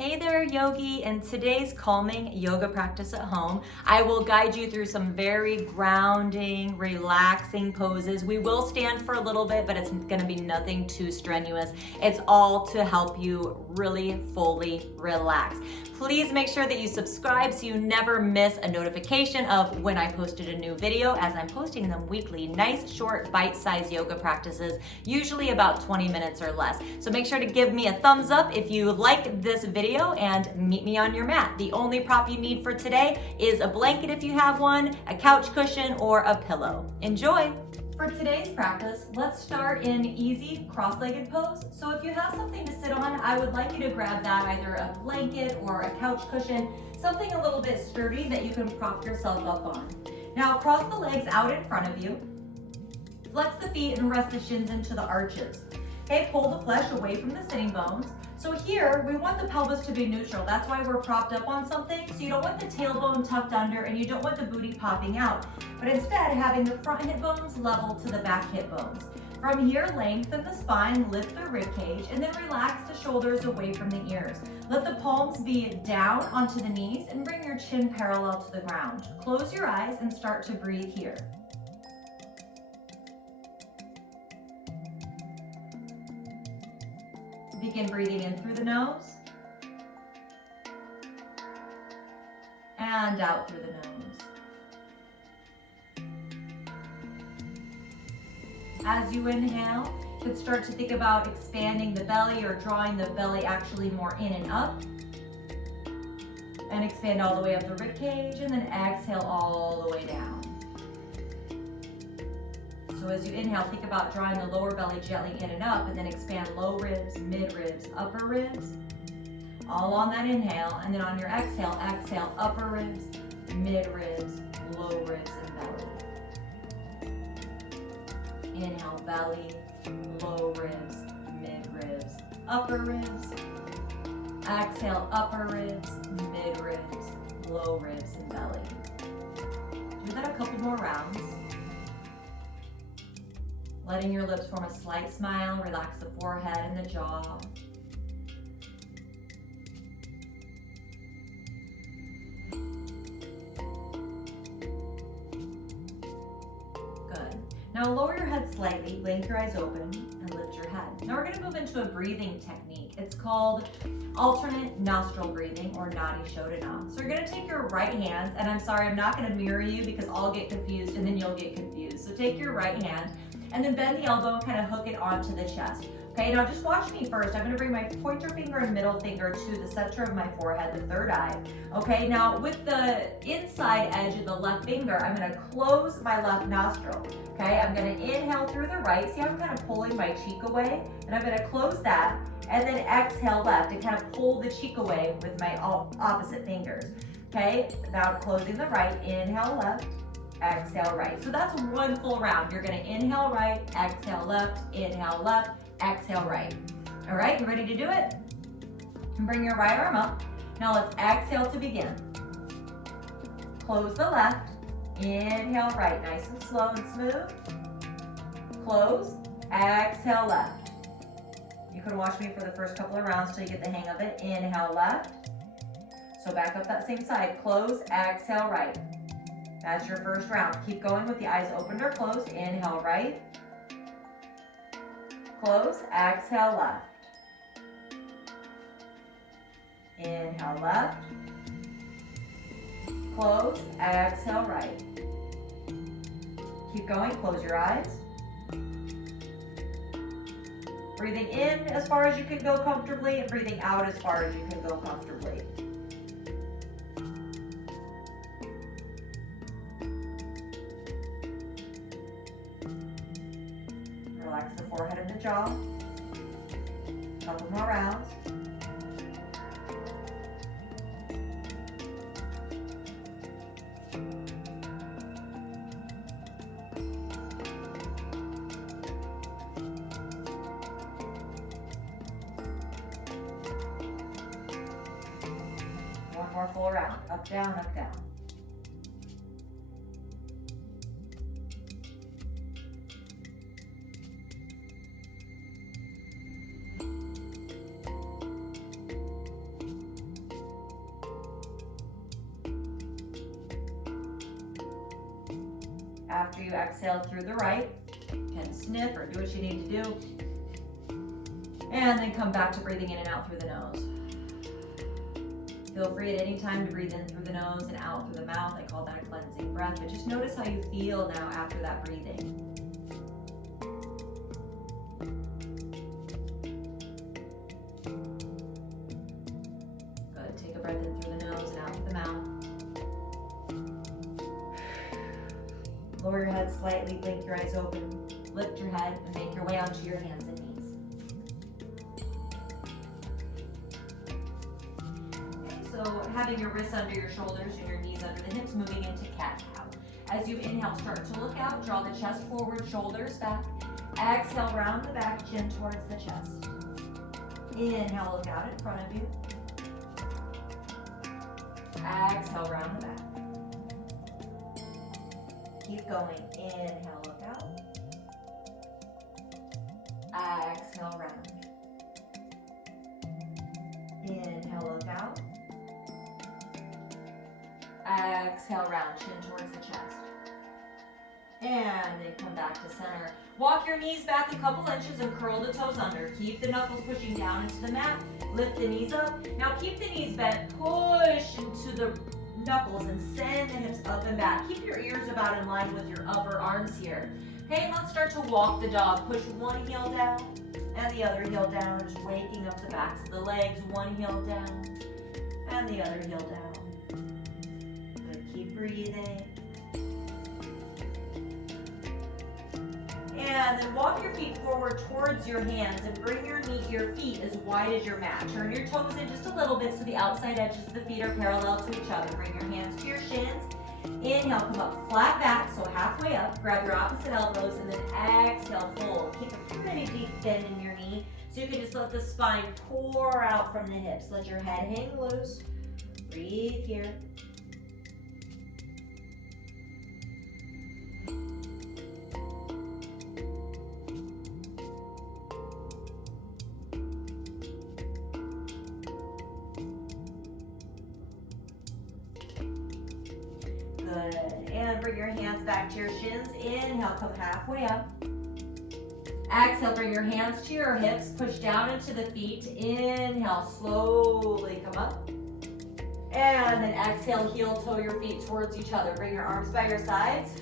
Hey there, Yogi. In today's calming yoga practice at home, I will guide you through some very grounding, relaxing poses. We will stand for a little bit, but it's gonna be nothing too strenuous. It's all to help you really fully relax. Please make sure that you subscribe so you never miss a notification of when I posted a new video, as I'm posting them weekly. Nice, short, bite-sized yoga practices, usually about 20 minutes or less. So make sure to give me a thumbs up if you like this video and meet me on your mat. The only prop you need for today is a blanket if you have one, a couch cushion, or a pillow. Enjoy! For today's practice, let's start in easy cross-legged pose. So if you have something to sit on, I would like you to grab that, either a blanket or a couch cushion, something a little bit sturdy that you can prop yourself up on. Now cross the legs out in front of you, flex the feet and rest the shins into the arches. Okay, pull the flesh away from the sitting bones. So here, we want the pelvis to be neutral. That's why we're propped up on something. So you don't want the tailbone tucked under and you don't want the booty popping out, but instead having the front hip bones level to the back hip bones. From here, lengthen the spine, lift the rib cage, and then relax the shoulders away from the ears. Let the palms be down onto the knees and bring your chin parallel to the ground. Close your eyes and start to breathe here. Begin breathing in through the nose and out through the nose. As you inhale, you can start to think about expanding the belly or drawing the belly actually more in and up. And expand all the way up the rib cage, and then exhale all the way down. So as you inhale, think about drawing the lower belly gently in and up, and then expand low ribs, mid ribs, upper ribs, all on that inhale. And then on your exhale, exhale upper ribs, mid ribs, low ribs, and belly. Inhale, belly, low ribs, mid ribs, upper ribs. Exhale, upper ribs, mid ribs, low ribs, and belly. Do that a couple more rounds. Letting your lips form a slight smile, relax the forehead and the jaw. Good. Now lower your head slightly, blink your eyes open, and lift your head. Now we're gonna move into a breathing technique. It's called alternate nostril breathing, or Nadi Shodhana. So you're gonna take your right hand, and I'm sorry, I'm not gonna mirror you because I'll get confused and then you'll get confused. So take your right hand, and then bend the elbow and kind of hook it onto the chest. Okay, now just watch me first. I'm gonna bring my pointer finger and middle finger to the center of my forehead, the third eye. Okay, now with the inside edge of the left finger, I'm gonna close my left nostril. Okay, I'm gonna inhale through the right. See how I'm kind of pulling my cheek away? And I'm gonna close that, and then exhale left and kind of pull the cheek away with my opposite fingers. Okay, now closing the right, inhale left, exhale right. So that's one full round. You're gonna inhale right, exhale left, exhale right. All right, you ready to do it? And bring your right arm up. Now let's exhale to begin. Close the left, inhale right, nice and slow and smooth. Close, exhale left. You can watch me for the first couple of rounds till you get the hang of it. Inhale left. So back up that same side, close, exhale right. That's your first round. Keep going with the eyes opened or closed. Inhale right. Close, exhale left. Inhale left. Close, exhale right. Keep going, close your eyes. Breathing in as far as you can go comfortably and breathing out as far as you can go comfortably. Relax the forehead and the jaw. Couple more rounds. One more full round. Up, down, up, down. After you exhale through the right, you can sniff or do what you need to do. And then come back to breathing in and out through the nose. Feel free at any time to breathe in through the nose and out through the mouth. I call that a cleansing breath, but just notice how you feel now after that breathing. Good, take a breath in through the nose and out through the mouth. Lower your head slightly, blink your eyes open, lift your head, and make your way onto your hands and knees. So having your wrists under your shoulders and your knees under the hips, moving into cat-cow. As you inhale, start to look out, draw the chest forward, shoulders back. Exhale, round the back, chin towards the chest. Inhale, look out in front of you. Exhale, round the back. Keep going. Inhale, look out. Exhale, round. Inhale, look out. Exhale, round, chin towards the chest. And then come back to center. Walk your knees back a couple inches and curl the toes under. Keep the knuckles pushing down into the mat. Lift the knees up. Now keep the knees bent. Push into the knuckles and send the hips up and back. Keep your ears about in line with your upper arms here. Okay, let's start to walk the dog. Push one heel down and the other heel down. Just waking up the backs of the legs. One heel down and the other heel down. Keep breathing. And then walk your feet forward towards your hands and bring your feet as wide as your mat. Turn your toes in just a little bit so the outside edges of the feet are parallel to each other. Bring your hands to your shins. Inhale, come up flat back, so halfway up. Grab your opposite elbows and then exhale, fold. Keep a pretty deep bend in your knee so you can just let the spine pour out from the hips. Let your head hang loose. Breathe here. Good. And bring your hands back to your shins. Inhale, come halfway up. Exhale, bring your hands to your hips. Push down into the feet. Inhale, slowly come up. And then exhale, heel toe your feet towards each other. Bring your arms by your sides.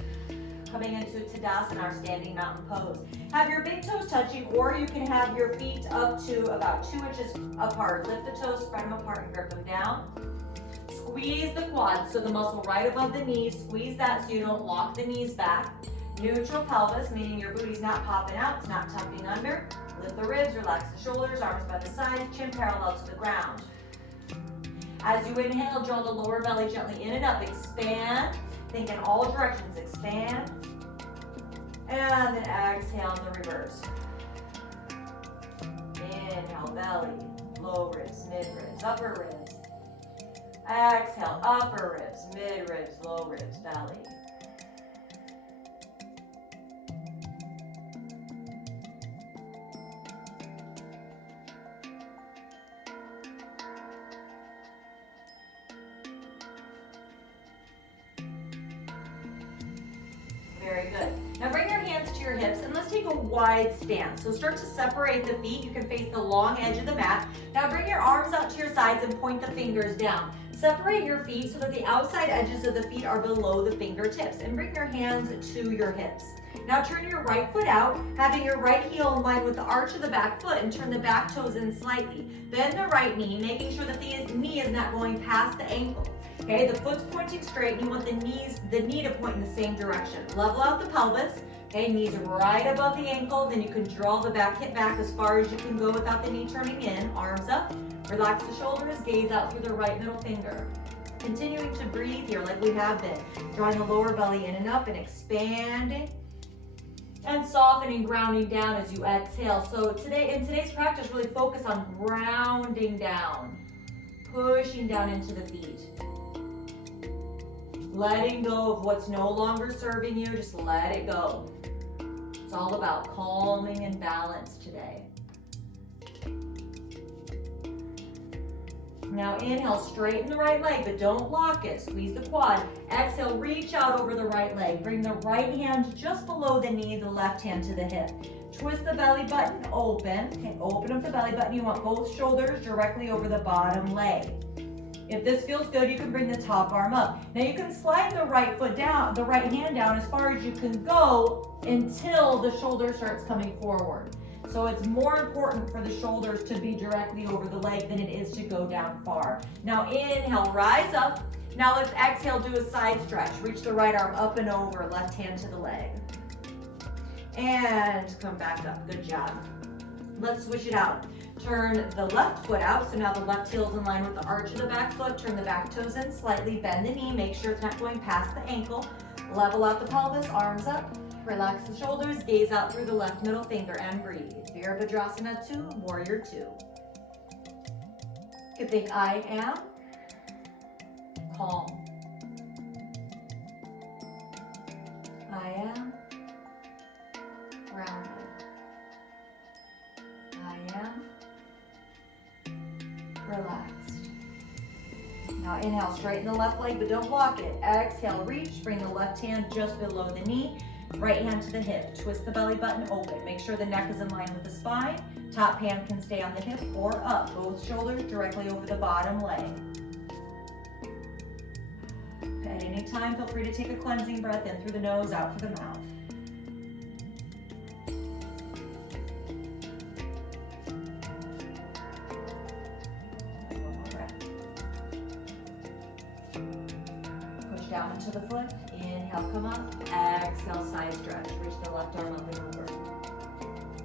Coming into Tadasana, our standing mountain pose. Have your big toes touching, or you can have your feet up to about 2 inches apart. Lift the toes, spread them apart, and grip them down. Squeeze the quads, so the muscle right above the knees. Squeeze that so you don't lock the knees back. Neutral pelvis, meaning your booty's not popping out, it's not tucking under. Lift the ribs, relax the shoulders, arms by the sides, chin parallel to the ground. As you inhale, draw the lower belly gently in and up. Expand. Think in all directions. Expand. And then exhale in the reverse. Inhale, belly, low ribs, mid ribs, upper ribs. Exhale, upper ribs, mid ribs, low ribs, belly. Very good. Now bring your hands to your hips and let's take a wide stance. So start to separate the feet. You can face the long edge of the mat. Now bring your arms out to your sides and point the fingers down. Separate your feet so that the outside edges of the feet are below the fingertips, and bring your hands to your hips. Now turn your right foot out, having your right heel in line with the arch of the back foot, and turn the back toes in slightly. Bend the right knee, making sure that the knee is not going past the ankle. Okay, the foot's pointing straight, and you want the knee to point in the same direction. Level out the pelvis. Okay, knees right above the ankle. Then you can draw the back hip back as far as you can go without the knee turning in. Arms up. Relax the shoulders. Gaze out through the right middle finger. Continuing to breathe here like we have been. Drawing the lower belly in and up and expanding. And softening, grounding down as you exhale. So in today's practice, really focus on grounding down. Pushing down into the feet. Letting go of what's no longer serving you, just let it go. It's all about calming and balance today. Now inhale, straighten the right leg, but don't lock it. Squeeze the quad. Exhale, reach out over the right leg. Bring the right hand just below the knee, the left hand to the hip. Twist the belly button open. Okay, open up the belly button. You want both shoulders directly over the bottom leg. If this feels good, you can bring the top arm up. Now you can slide the right foot down, the right hand down as far as you can go until the shoulder starts coming forward. So it's more important for the shoulders to be directly over the leg than it is to go down far. Now inhale, rise up. Now let's exhale, do a side stretch. Reach the right arm up and over, left hand to the leg. And come back up, good job. Let's switch it out. Turn the left foot out, so now the left heel is in line with the arch of the back foot. Turn the back toes in slightly, bend the knee, make sure it's not going past the ankle. Level out the pelvis, arms up. Relax the shoulders, gaze out through the left middle finger and breathe. Virabhadrasana 2, Warrior 2. You can think, I am calm. I am grounded. I am relaxed. Now inhale, straighten the left leg, but don't block it. Exhale, reach, bring the left hand just below the knee. Right hand to the hip, twist the belly button open. Make sure the neck is in line with the spine. Top hand can stay on the hip or up. Both shoulders directly over the bottom leg. At any time, feel free to take a cleansing breath in through the nose, out through the mouth. One more breath. Push down into the foot. Inhale, come up. Exhale, side stretch. Reach the left arm up and over.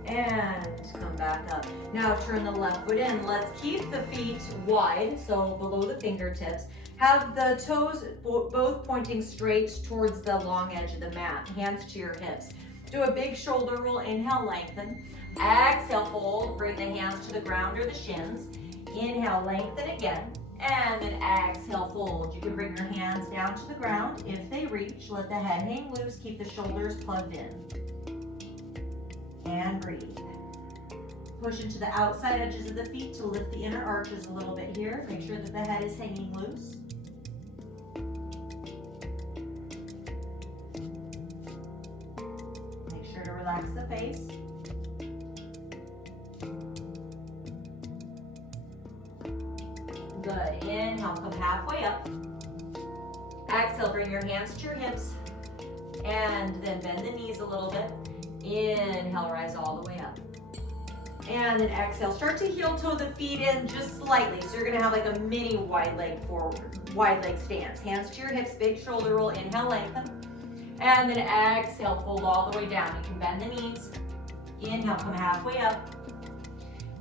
And come back up. Now turn the left foot in. Let's keep the feet wide, so below the fingertips. Have the toes both pointing straight towards the long edge of the mat. Hands to your hips. Do a big shoulder roll. Inhale, lengthen. Exhale, fold. Bring the hands to the ground or the shins. Inhale, lengthen again. And then exhale, fold. You can bring your hands down to the ground. If they reach, let the head hang loose. Keep the shoulders plugged in. And breathe. Push into the outside edges of the feet to lift the inner arches a little bit here. Make sure that the head is hanging loose. Make sure to relax the face. Good. Inhale, come halfway up. Exhale, bring your hands to your hips. And then bend the knees a little bit. Inhale, rise all the way up. And then exhale, start to heel toe the feet in just slightly. So you're gonna have like a mini wide leg forward, wide leg stance. Hands to your hips, big shoulder roll. Inhale, lengthen. And then exhale, fold all the way down. You can bend the knees. Inhale, come halfway up.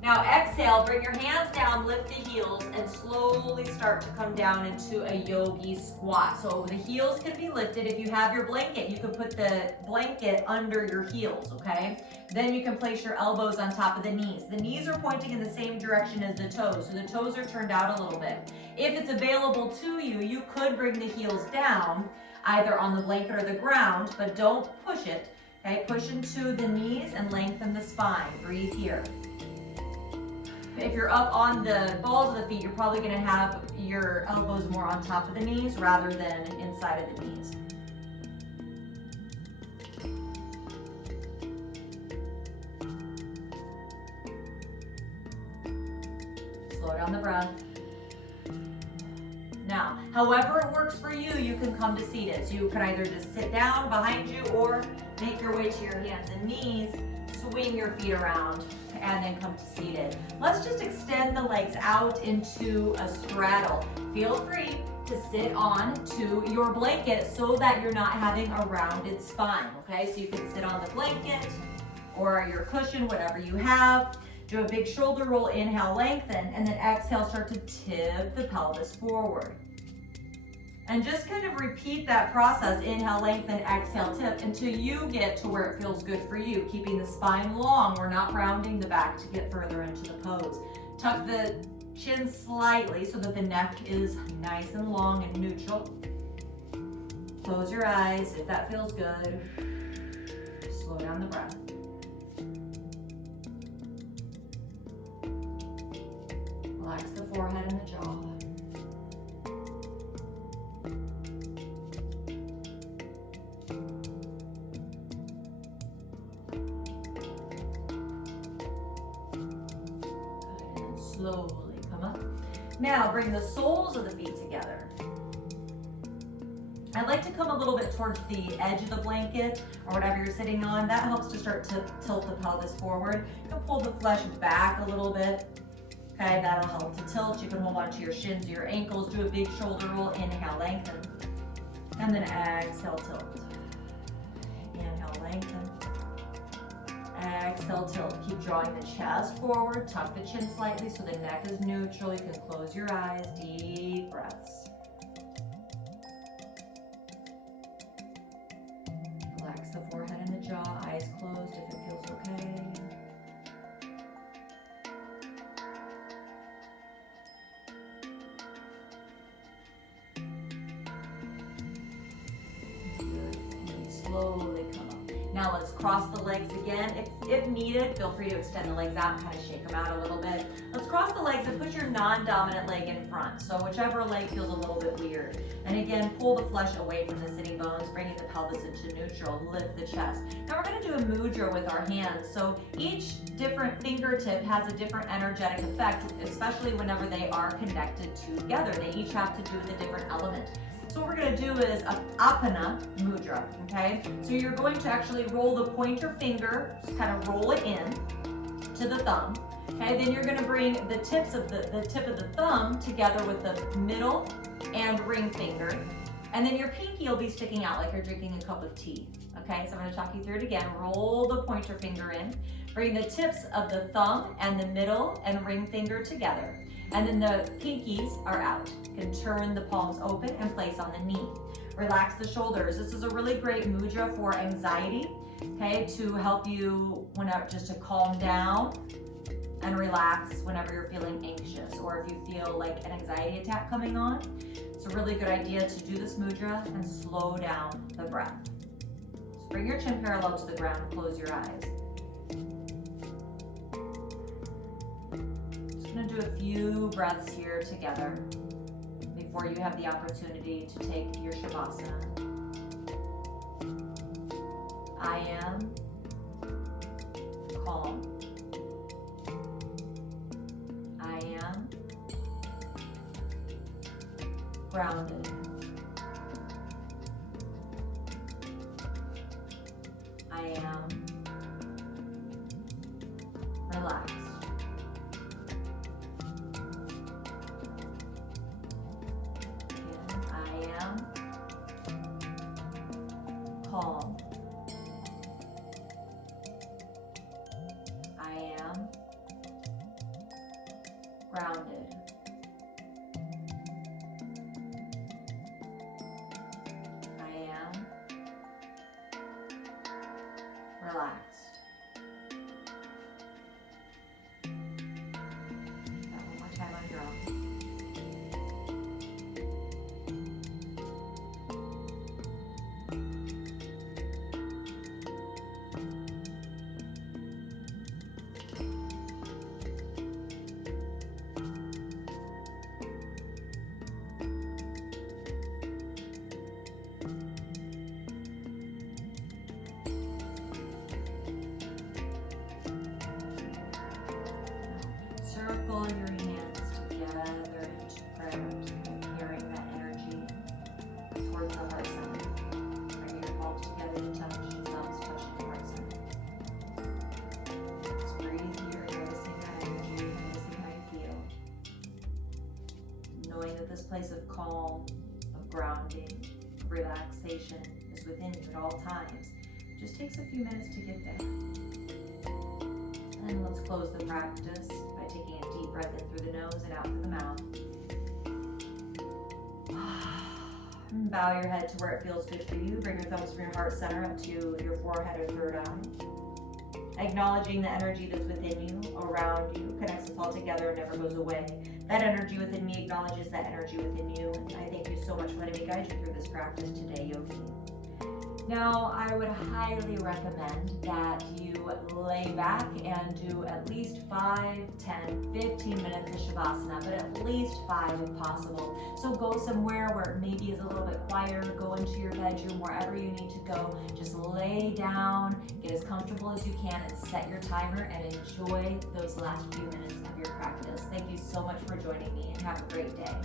Now exhale, bring your hands down, lift the heels, and slowly start to come down into a yogi squat. So the heels can be lifted. If you have your blanket, you can put the blanket under your heels, okay? Then you can place your elbows on top of the knees. The knees are pointing in the same direction as the toes, so the toes are turned out a little bit. If it's available to you, you could bring the heels down, either on the blanket or the ground, but don't push it, okay? Push into the knees and lengthen the spine. Breathe here. If you're up on the balls of the feet, you're probably going to have your elbows more on top of the knees rather than inside of the knees. Slow down the breath. Now, however it works for you, you can come to seated. So you can either just sit down behind you or make your way to your hands and knees, swing your feet around, and then come to seated. Let's just extend the legs out into a straddle. Feel free to sit on to your blanket so that you're not having a rounded spine, okay? So you can sit on the blanket or your cushion, whatever you have. Do a big shoulder roll, inhale, lengthen, and then exhale, start to tip the pelvis forward. And just kind of repeat that process, inhale, lengthen, exhale, tip, until you get to where it feels good for you. Keeping the spine long, we're not rounding the back to get further into the pose. Tuck the chin slightly so that the neck is nice and long and neutral. Close your eyes if that feels good. Slow down the breath. Relax the forehead and the jaw. Good, and then slowly come up. Now bring the soles of the feet together. I like to come a little bit towards the edge of the blanket or whatever you're sitting on. That helps to start to tilt the pelvis forward. You can pull the flesh back a little bit. Okay, that'll help to tilt. You can hold on to your shins or your ankles. Do a big shoulder roll. Inhale, lengthen. And then exhale, tilt. Inhale, lengthen. Exhale, tilt. Keep drawing the chest forward. Tuck the chin slightly so the neck is neutral. You can close your eyes. Deep breaths. Relax the forehead and the jaw. Eyes closed if it feels okay. Slowly come up. Now let's cross the legs again. If needed, feel free to extend the legs out and kind of shake them out a little bit. Let's cross the legs and put your non-dominant leg in front. So whichever leg feels a little bit weird. And again, pull the flesh away from the sitting bones, bringing the pelvis into neutral, lift the chest. Now we're gonna do a mudra with our hands. So each different fingertip has a different energetic effect, especially whenever they are connected together. They each have to do with a different element. So what we're going to do is a apana mudra, okay? So you're going to actually roll the pointer finger, just kind of roll it in to the thumb, okay? Then you're going to bring the tips of the tip of the thumb together with the middle and ring finger. And then your pinky will be sticking out like you're drinking a cup of tea, okay? So I'm going to talk you through it again. Roll the pointer finger in, bring the tips of the thumb and the middle and ring finger together. And then the pinkies are out. You can turn the palms open and place on the knee. Relax the shoulders. This is a really great mudra for anxiety, okay, to help you just to calm down and relax whenever you're feeling anxious or if you feel like an anxiety attack coming on. It's a really good idea to do this mudra and slow down the breath. So bring your chin parallel to the ground and close your eyes. Going to do a few breaths here together before you have the opportunity to take your shavasana. I am calm. I am grounded. I am relaxed. Calm. I am grounded. I am relaxed. One more time on your own. Circle your hands together into prayers, carrying that energy towards the heart center. Bring your palms together to touch, thumbs touching the heart center. Just breathe here, noticing that energy, noticing how you feel. Knowing that this place of calm, of grounding, of relaxation is within you at all times. It just takes a few minutes to get there. And let's close the practice by taking a deep breath in through the nose and out through the mouth. And bow your head to where it feels good for you. Bring your thumbs from your heart center up to your forehead or third eye. Acknowledging the energy that's within you, around you, connects us all together and never goes away. That energy within me acknowledges that energy within you. And I thank you so much for letting me guide you through this practice today, Yogi. Now, I would highly recommend that you lay back and do at least 5, 10, 15 minutes of Shavasana, but at least 5 if possible. So go somewhere where it maybe is a little bit quieter, go into your bedroom, wherever you need to go. Just lay down, get as comfortable as you can, and set your timer and enjoy those last few minutes of your practice. Thank you so much for joining me, and have a great day.